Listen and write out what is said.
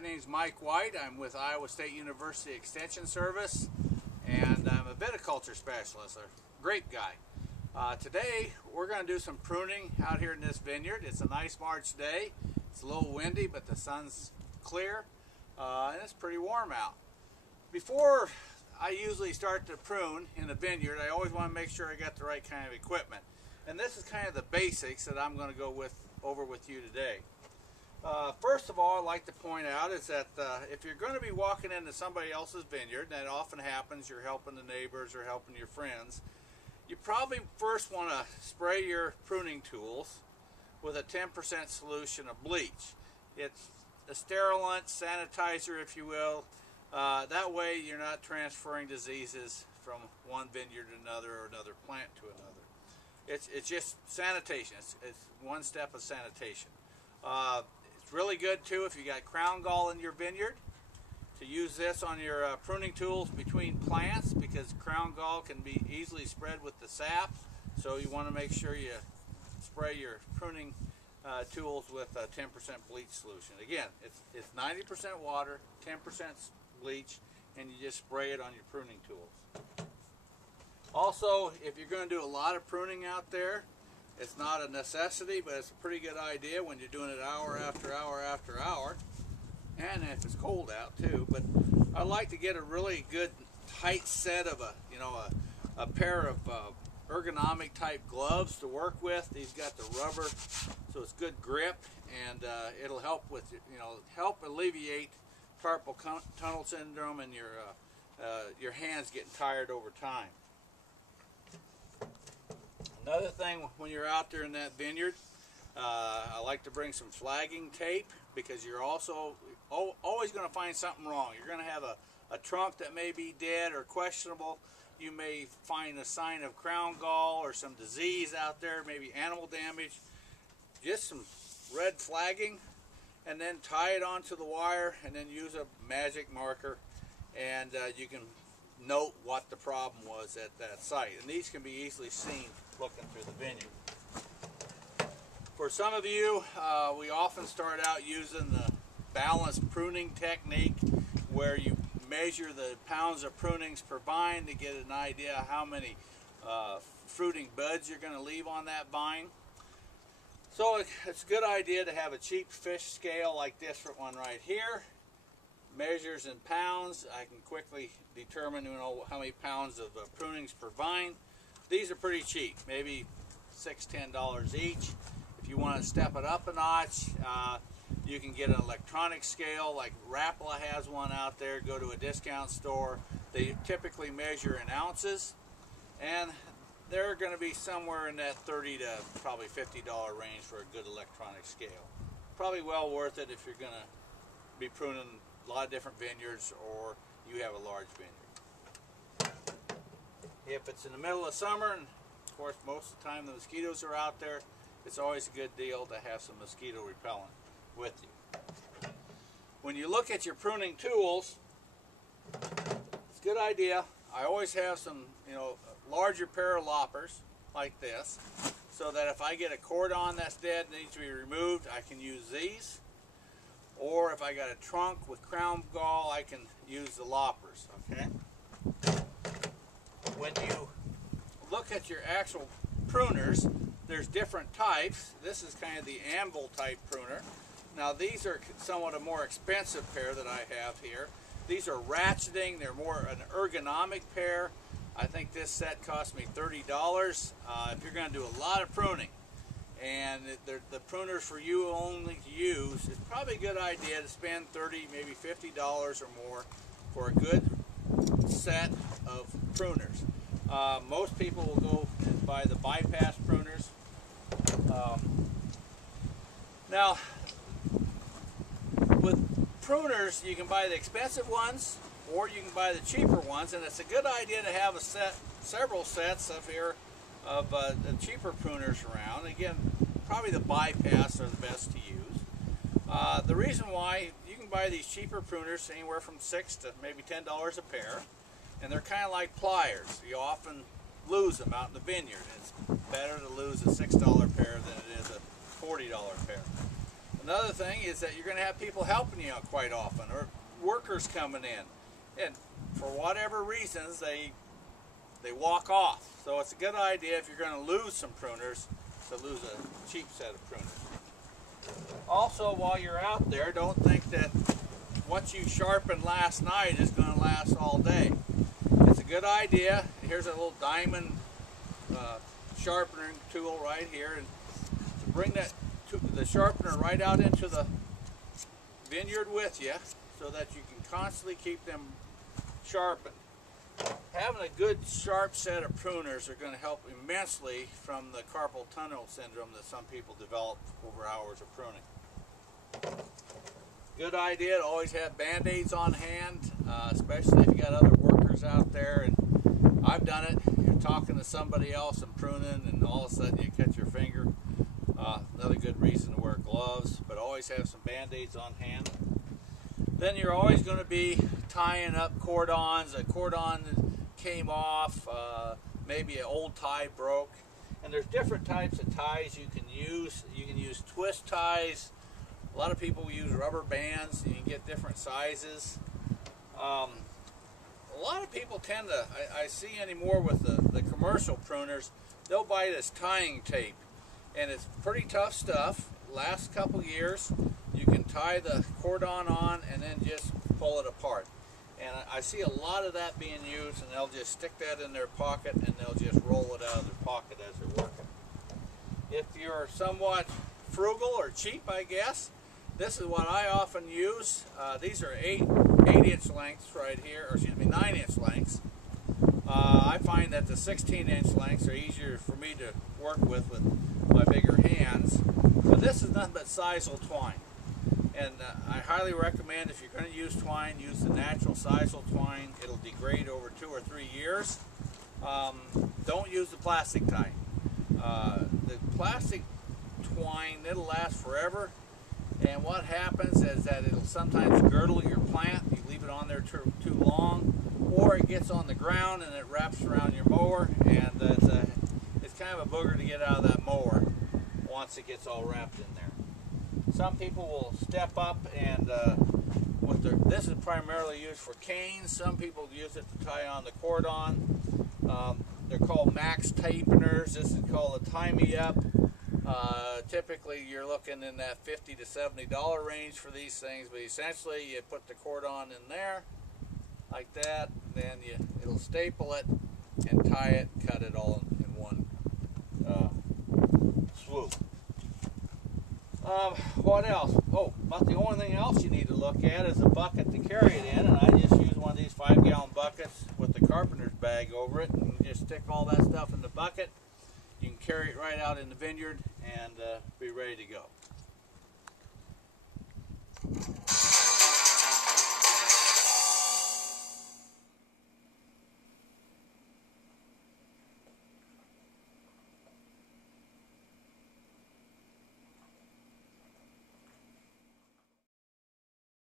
My name's Mike White. I'm with Iowa State University Extension Service, and I'm a viticulture specialist, a grape guy. Today we're going to do some pruning out here in this vineyard. It's a nice March day. It's a little windy, but the sun's clear, and it's pretty warm out. Before I usually start to prune in a vineyard, I always want to make sure I got the right kind of equipment. And this is kind of the basics that I'm going to go over with you today. First of all, I'd like to point out is that if you're going to be walking into somebody else's vineyard, and that often happens, you're helping the neighbors or helping your friends, you probably first want to spray your pruning tools with a 10% solution of bleach. It's a sterilant, sanitizer, if you will. That way you're not transferring diseases from one vineyard to another or another plant to another. It's just sanitation. It's one step of sanitation. It's really good too if you got crown gall in your vineyard to use this on your pruning tools between plants, because crown gall can be easily spread with the sap. So you want to make sure you spray your pruning tools with a 10% bleach solution. Again, it's 90% water, 10% bleach, and you just spray it on your pruning tools. Also, if you're going to do a lot of pruning out there, it's not a necessity, but it's a pretty good idea when you're doing it hour after hour after hour, and if it's cold out too. But I like to get a really good tight set of a pair of ergonomic type gloves to work with. These got the rubber, so it's good grip, and it'll help with help alleviate carpal tunnel syndrome and your hands getting tired over time. Another thing, when you're out there in that vineyard, I like to bring some flagging tape, because you're also always going to find something wrong. You're going to have a trunk that may be dead or questionable. You may find a sign of crown gall or some disease out there, maybe animal damage. Just some red flagging, and then tie it onto the wire, and then use a magic marker, and you can note what the problem was at that site. And these can be easily seen looking through the vineyard. For some of you, we often start out using the balanced pruning technique, where you measure the pounds of prunings per vine to get an idea how many fruiting buds you're going to leave on that vine. So it's a good idea to have a cheap fish scale like this one right here. Measures in pounds. I can quickly determine how many pounds of prunings per vine. These are pretty cheap, maybe $6–10 each. If you want to step it up a notch, you can get an electronic scale, like Rapala has one out there. Go to a discount store. They typically measure in ounces, and they're going to be somewhere in that $30 to probably $50 range for a good electronic scale. Probably well worth it if you're going to be pruning a lot of different vineyards, or you have a large vineyard. If it's in the middle of summer, and of course most of the time the mosquitoes are out there, it's always a good deal to have some mosquito repellent with you. When you look at your pruning tools, it's a good idea. I always have some, larger pair of loppers like this, so that if I get a cordon that's dead and needs to be removed, I can use these. Or if I got a trunk with crown gall, I can use the loppers. Okay. When you look at your actual pruners, there's different types. This is kind of the anvil type pruner. Now these are somewhat a more expensive pair that I have here. These are ratcheting. They're more an ergonomic pair. I think this set cost me $30. If you're going to do a lot of pruning, and the pruners for you only to use, it's probably a good idea to spend $30, maybe $50 or more for a good set of pruners. Most people will go and buy the bypass pruners. Now, with pruners, you can buy the expensive ones, or you can buy the cheaper ones, and it's a good idea to have several sets of the cheaper pruners around. Again, probably the bypass are the best to use. The reason why, you can buy these cheaper pruners anywhere from $6 to maybe $10 a pair, and they're kind of like pliers. You often lose them out in the vineyard. It's better to lose a $6 pair than it is a $40 pair. Another thing is that you're going to have people helping you quite often, or workers coming in, and for whatever reasons they walk off. So it's a good idea if you're going to lose some pruners to lose a cheap set of pruners. Also, while you're out there, don't think that what you sharpened last night is going to last all day. It's a good idea. Here's a little diamond sharpening tool right here, and to bring the sharpener right out into the vineyard with you so that you can constantly keep them sharpened. Having a good sharp set of pruners are going to help immensely from the carpal tunnel syndrome that some people develop over hours of pruning. Good idea to always have band-aids on hand, especially if you got other workers out there. And I've done it. You're talking to somebody else and pruning, and all of a sudden you catch your finger. Another good reason to wear gloves, but always have some band-aids on hand. Then you're always going to be tying up cordons. A cordon came off, maybe an old tie broke. And there's different types of ties you can use. You can use twist ties. A lot of people use rubber bands. You can get different sizes. A lot of people tend to, I see anymore with the commercial pruners, they'll buy this tying tape. And it's pretty tough stuff. Last couple years, you can tie the cordon on and then just pull it apart. And I see a lot of that being used, and they'll just stick that in their pocket and they'll just roll it out of their pocket as they're working. If you're somewhat frugal or cheap, I guess, this is what I often use. These are 8-inch lengths right here, or excuse me, 9-inch lengths. I find that the 16-inch lengths are easier for me to work with my bigger hands. But this is nothing but sisal twine. And I highly recommend, if you're going to use twine, use the natural sisal twine. It'll degrade over 2 or 3 years. Don't use the plastic tie. The plastic twine, it'll last forever. And what happens is that it'll sometimes girdle your plant. You leave it on there too long, or it gets on the ground and it wraps around your mower, and it's kind of a booger to get out of that mower once it gets all wrapped in there. Some people will step up and this is primarily used for canes. Some people use it to tie on the cordon. They're called max tapeners. This is called a tie-me-up. Typically you're looking in that $50 to $70 range for these things, but essentially you put the cordon in there like that, then it'll staple it and tie it, cut it all in one swoop. What else? Oh, about the only thing else you need to look at is a bucket to carry it in, and I just use one of these 5-gallon buckets with the carpenter's bag over it, and just stick all that stuff in the bucket. You can carry it right out in the vineyard and be ready to go.